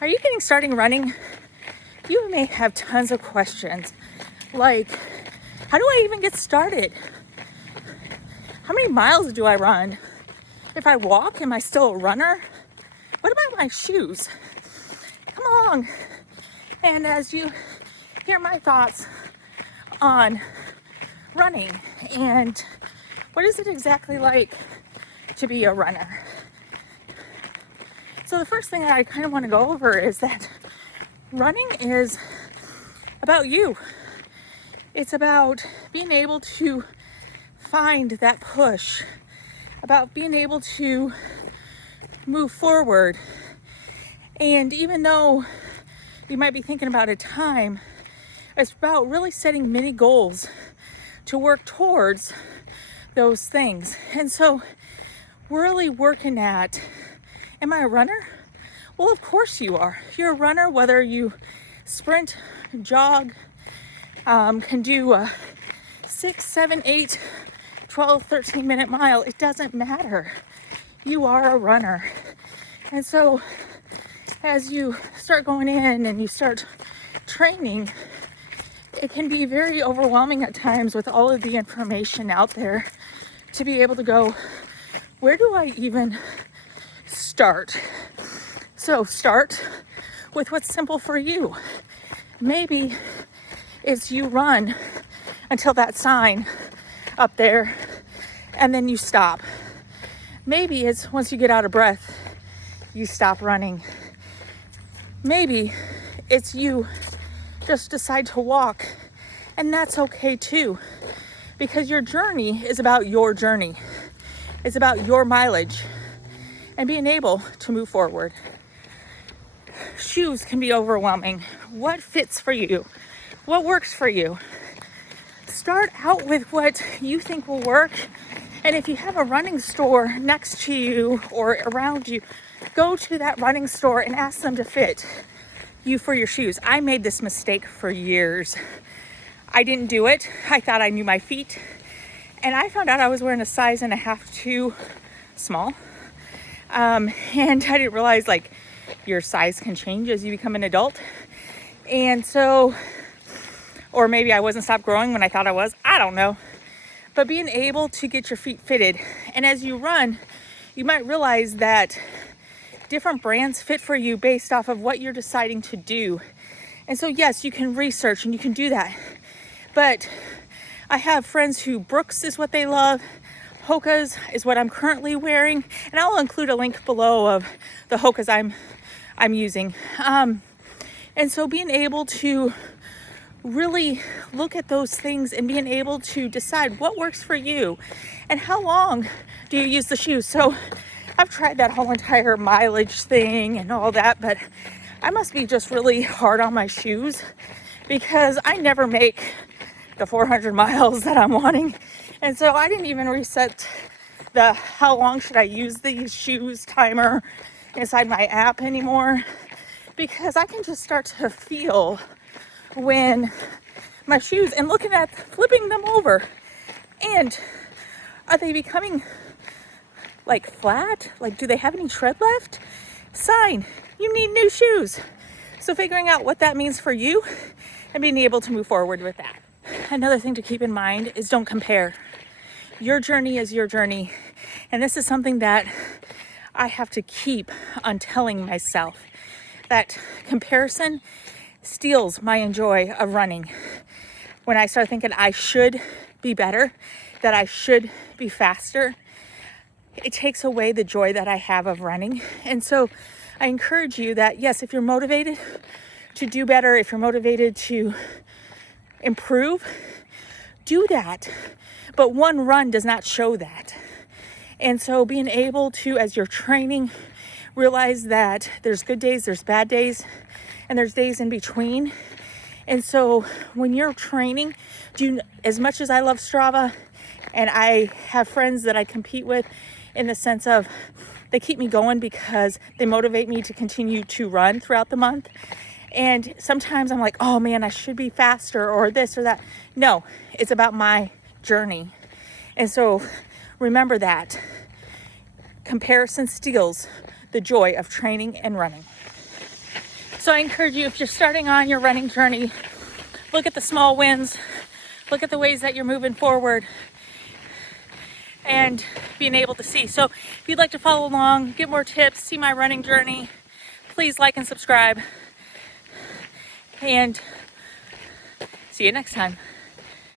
Are you getting started running? You may have tons of questions like, how do I even get started? How many miles do I run? If I walk, am I still a runner? What about my shoes? Come along. And as you hear my thoughts on running and what is it exactly like to be a runner? So the first thing that I kind of want to go over is that running is about you. It's about being able to find that push, about being able to move forward. And even though you might be thinking about a time, it's about really setting mini goals to work towards those things. And so really working at, am I a runner? Well, of course you are. You're a runner, whether you sprint, jog, can do a 6, 7, 8, 12, 13-minute mile. It doesn't matter. You are a runner. And so as you start going in and you start training, it can be very overwhelming at times with all of the information out there to be able to go, where do I even start? So start with what's simple for you. Maybe it's you run until that sign up there and then you stop. Maybe it's once you get out of breath, you stop running. Maybe it's you just decide to walk, and that's okay too, because your journey is about your journey. It's about your mileage and being able to move forward. Shoes can be overwhelming. What fits for you? What works for you? Start out with what you think will work. And if you have a running store next to you or around you, go to that running store and ask them to fit you for your shoes. I made this mistake for years. I didn't do it. I thought I knew my feet. And I found out I was wearing a size and a half too small. And I didn't realize like your size can change as you become an adult. And so, or maybe I wasn't stopped growing when I thought I was. I don't know. But being able to get your feet fitted. And as you run, you might realize that different brands fit for you based off of what you're deciding to do. And so, yes, you can research and you can do that. But I have friends who Brooks is what they love. Hoka's is what I'm currently wearing. And I'll include a link below of the Hoka's I'm using. And so being able to really look at those things and being able to decide what works for you and how long do you use the shoes. So I've tried that whole entire mileage thing and all that, but I must be just really hard on my shoes because I never make the 400 miles that I'm wanting. And so I didn't even reset the how long should I use these shoes timer inside my app anymore, because I can just start to feel when my shoes, and looking at flipping them over, and are they becoming like flat? Like, do they have any tread left? Sign, you need new shoes. So figuring out what that means for you and being able to move forward with that. Another thing to keep in mind is don't compare. Your journey is your journey. And this is something that I have to keep on telling myself, that comparison steals my joy of running. When I start thinking I should be better, that I should be faster, it takes away the joy that I have of running. And so I encourage you that, yes, if you're motivated to do better, if you're motivated to improve, do that. But one run does not show that. And so being able to, as you're training, realize that there's good days, there's bad days, and there's days in between. And so when you're training, as much as I love Strava, and I have friends that I compete with in the sense of they keep me going because they motivate me to continue to run throughout the month. And sometimes I'm like, oh man, I should be faster or this or that. No, it's about my journey. And so remember that comparison steals the joy of training and running. So I encourage you, if you're starting on your running journey, look at the small wins, look at the ways that you're moving forward and being able to see. So if you'd like to follow along, get more tips, see my running journey, please like and subscribe, and see you next time.